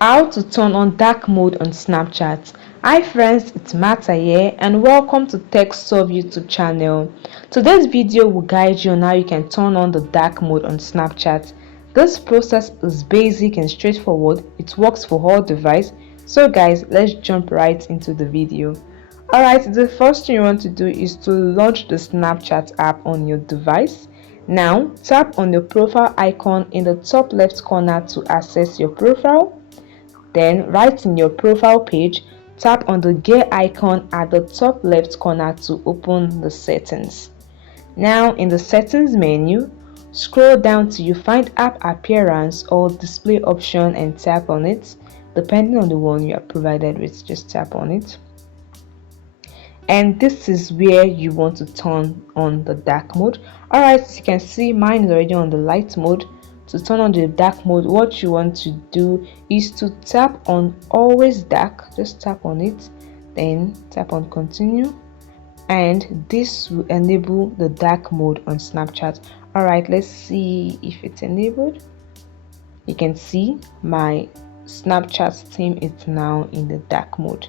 How to turn on dark mode on Snapchat. Hi friends, it's Martha here and welcome to TechSolve YouTube channel. Today's video will guide you on how you can turn on the dark mode on Snapchat. This process is basic and straightforward. It works for all devices. So guys, let's jump right into the video. Alright, the first thing you want to do is to launch the Snapchat app on your device. Now, tap on your profile icon in the top left corner to access your profile. Then, right in your profile page, tap on the gear icon at the top left corner to open the settings. Now, in the settings menu, scroll down till you find app appearance or display option and tap on it. Depending on the one you are provided with, just tap on it. And this is where you want to turn on the dark mode. Alright, as you can see, mine is already on the light mode. To turn on the dark mode, what you want to do is to tap on always dark. Just tap on it, then tap on continue, and this will enable the dark mode on Snapchat. Alright, let's see if it's enabled. You can see my Snapchat theme is now in the dark mode.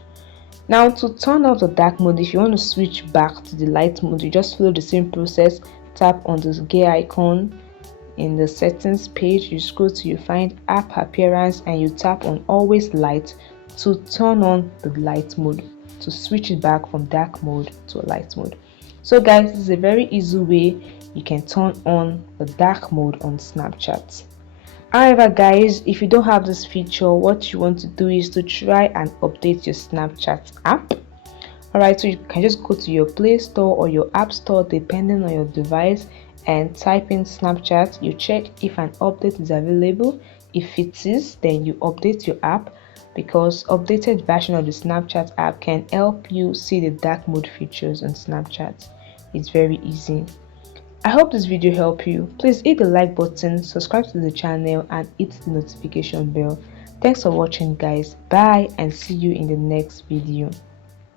Now, to turn off the dark mode, if you want to switch back to the light mode, you just follow the same process. Tap on this gear icon in the settings page, you scroll till you find app appearance and you tap on always light to turn on the light mode, to switch it back from dark mode to light mode. So guys, this is a very easy way you can turn on the dark mode on Snapchat. However guys, if you don't have this feature, what you want to do is to try and update your Snapchat app. Alright, so you can just go to your Play Store or your App Store depending on your device and type in Snapchat. You check if an update is available. If it is, then you update your app, because updated version of the Snapchat app can help you see the dark mode features on Snapchat. It's very easy. I hope this video helped you. Please hit the like button, subscribe to the channel and hit the notification bell. Thanks for watching guys. Bye and see you in the next video.